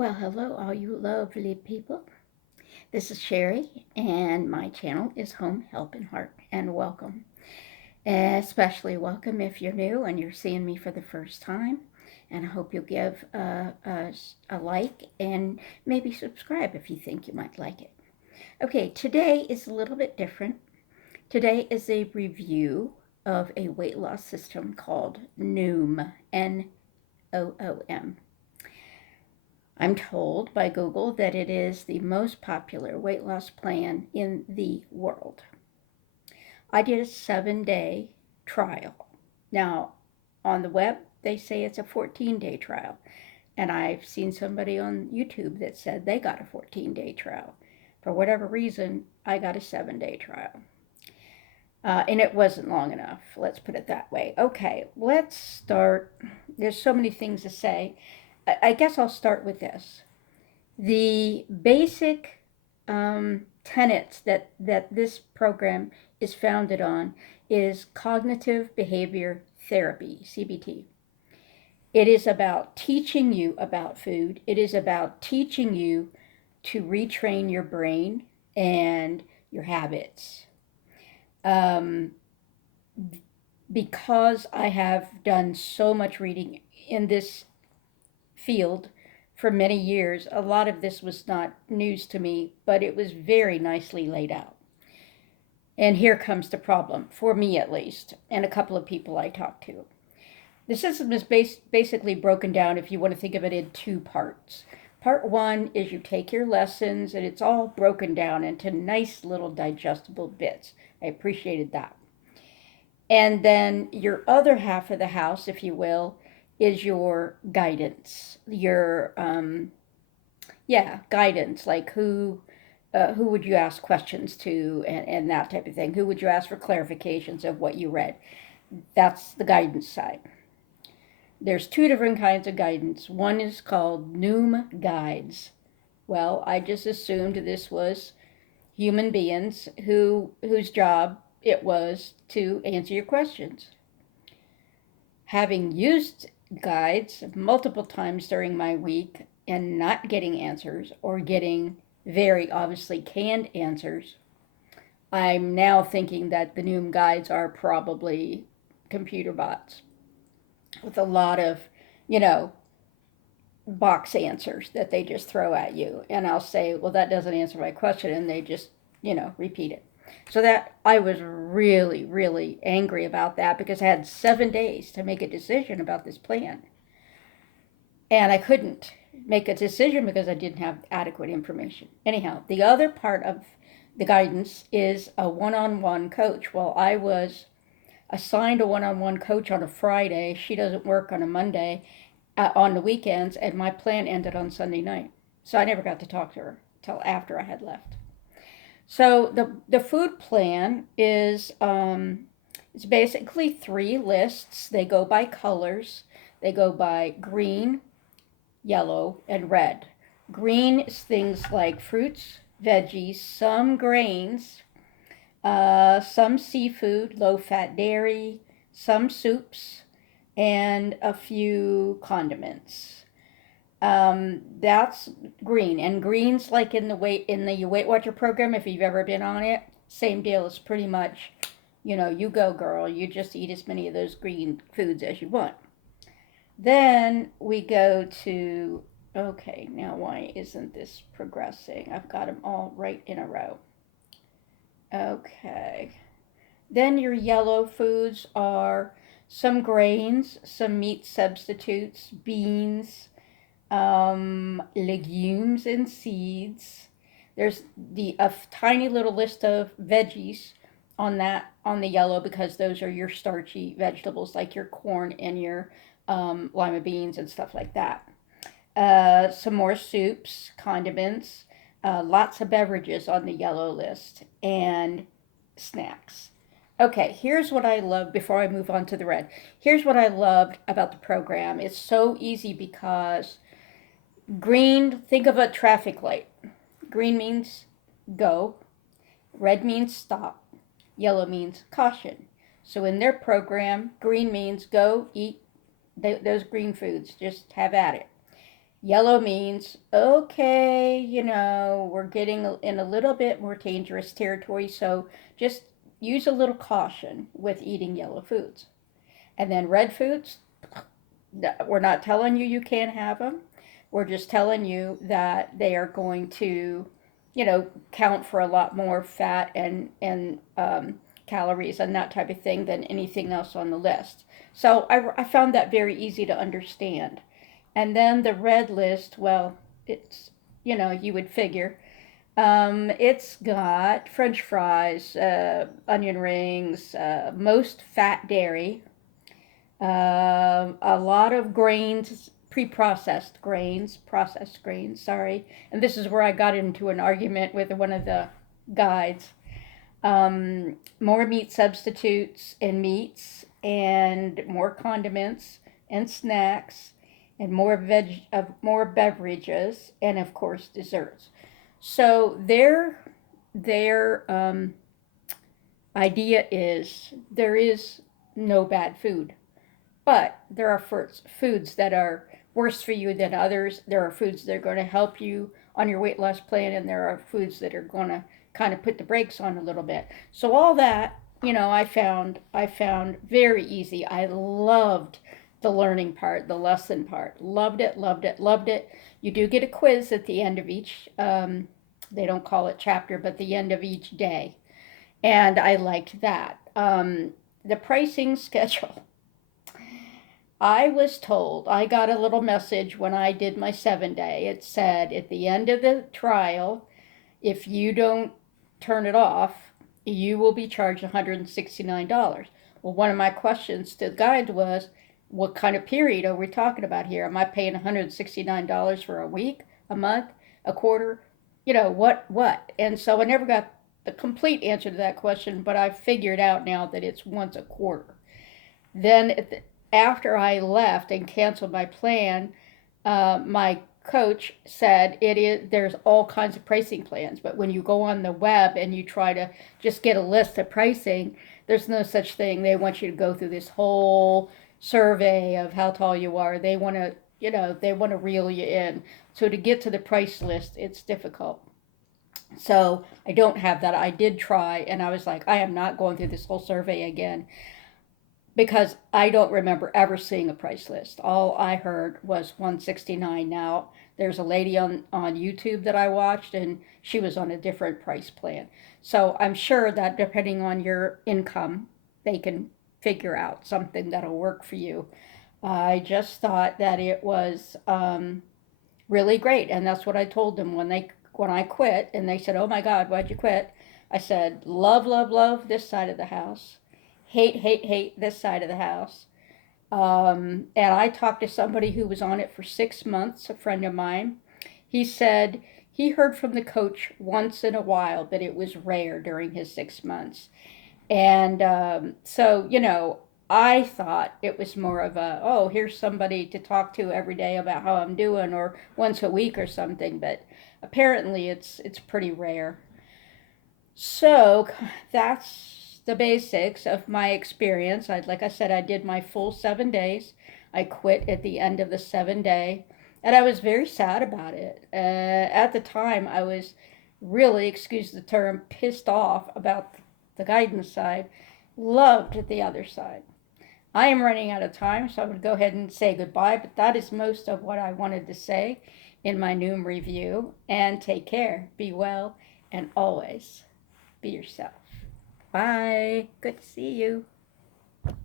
Well, hello, all you lovely people. This is Sherry, and my channel is Home Help and Heart, and welcome. Especially welcome if you're new and you're seeing me for the first time. And I hope you'll give a like and maybe subscribe if you think you might like it. Okay, today is a little bit different. Today is a review of a weight loss system called Noom, Noom. I'm told by Google that it is the most popular weight loss plan in the world. I did a 7-day trial. Now, on the web, they say it's a 14-day trial. And I've seen somebody on YouTube that said they got a 14-day trial. For whatever reason, I got a 7-day trial. And it wasn't long enough, let's put it that way. Okay, let's start. There's so many things to say. I guess I'll start with this. The basic tenets that this program is founded on is cognitive behavior therapy, CBT. It is about teaching you about food. It is about teaching you to retrain your brain and your habits. Um, because I have done so much reading in this field for many years, a lot of this was not news to me, but it was very nicely laid out. And here comes the problem, for me at least, and a couple of people I talked to. The system is basically broken down, if you want to think of it, in two parts. Part one is you take your lessons, and it's all broken down into nice little digestible bits. I appreciated that. And then your other half of the house, if you will, is your guidance. Guidance, like who would you ask questions to, and that type of thing. Who would you ask for clarifications of what you read? That's the guidance side. There's two different kinds of guidance. One is called Noom guides. Well, I just assumed this was human beings whose job it was to answer your questions. Having used guides multiple times during my week and not getting answers or getting very obviously canned answers, I'm now thinking that the Noom guides are probably computer bots with a lot of, you know, box answers that they just throw at you. And I'll say, well, that doesn't answer my question. And they just, repeat it. So that I was really, really angry about that because I had 7 days to make a decision about this plan. And I couldn't make a decision because I didn't have adequate information. Anyhow, the other part of the guidance is a one on one coach. Well, I was assigned a one on one coach on a Friday. She doesn't work on a Monday, on the weekends, and my plan ended on Sunday night. So I never got to talk to her till after I had left. So the food plan is it's basically 3 lists. They go by colors. They go by green, yellow, and red. Green is things like fruits, veggies, some grains, some seafood, low-fat dairy, some soups, and a few condiments. That's green, and green's like in the Weight Watcher program. If you've ever been on it, same deal. It's pretty much, you go girl. You just eat as many of those green foods as you want. Then we go to, okay, now why isn't this progressing? I've got them all right in a row. Okay. Then your yellow foods are some grains, some meat substitutes, beans, legumes and seeds. There's a tiny little list of veggies on the yellow because those are your starchy vegetables like your corn and your lima beans and stuff like that. Some more soups, condiments, lots of beverages on the yellow list, and snacks. Okay, here's what I love before I move on to the red. Here's what I loved about the program. It's so easy because green, think of a traffic light. Green means go, red means stop, yellow means caution. So in their program, green means go eat those green foods, just have at it. Yellow means, okay, we're getting in a little bit more dangerous territory, so just use a little caution with eating yellow foods. And then red foods, we're not telling you you can't have them. We're just telling you that they are going to, count for a lot more fat and calories and that type of thing than anything else on the list. So I found that very easy to understand. And then the red list, well, it's, you would figure. It's got French fries, onion rings, most fat dairy, a lot of grains, processed grains, sorry. And this is where I got into an argument with one of the guides. More meat substitutes and meats, and more condiments and snacks, and more beverages, and of course desserts. So their idea is there is no bad food. But there are foods that are worse for you than others. There are foods that are going to help you on your weight loss plan, and there are foods that are going to kind of put the brakes on a little bit. So all that, I found very easy. I loved the learning part, the lesson part. Loved it, loved it, loved it. You do get a quiz at the end of each. They don't call it chapter, but the end of each day, and I liked that. The pricing schedule. I was told, I got a little message when I did my 7 day. It said at the end of the trial, if you don't turn it off, you will be charged $169. Well, one of my questions to the guide was, what kind of period are we talking about here? Am I paying $169 for a week, a month, a quarter? What? And so I never got the complete answer to that question, but I've figured out now that it's once a quarter. Then after I left and canceled my plan, my coach said there's all kinds of pricing plans, but when you go on the web and you try to just get a list of pricing, there's no such thing. They want you to go through this whole survey of how tall you are. They want to reel you in. So to get to the price list, it's difficult. So I don't have that. I did try, and I was like, I am not going through this whole survey again because I don't remember ever seeing a price list. All I heard was 169. Now, there's a lady on YouTube that I watched, and she was on a different price plan. So I'm sure that depending on your income, they can figure out something that'll work for you. I just thought that it was really great, and that's what I told them when I quit, and they said, "Oh my God, why'd you quit?" I said, "Love, love, love this side of the house, hate, hate, hate this side of the house." And I talked to somebody who was on it for 6 months, a friend of mine. He said he heard from the coach once in a while, but it was rare during his 6 months. And so, I thought it was more of a, oh, here's somebody to talk to every day about how I'm doing, or once a week or something. But apparently, it's pretty rare. So that's the basics of my experience. Like I said, I did my full 7 days. I quit at the end of the 7 day, and I was very sad about it. At the time, I was really, excuse the term, pissed off about the guidance side. Loved the other side. I am running out of time, so I'm going to go ahead and say goodbye. But that is most of what I wanted to say in my Noom review. And take care, be well, and always be yourself. Bye. Good to see you.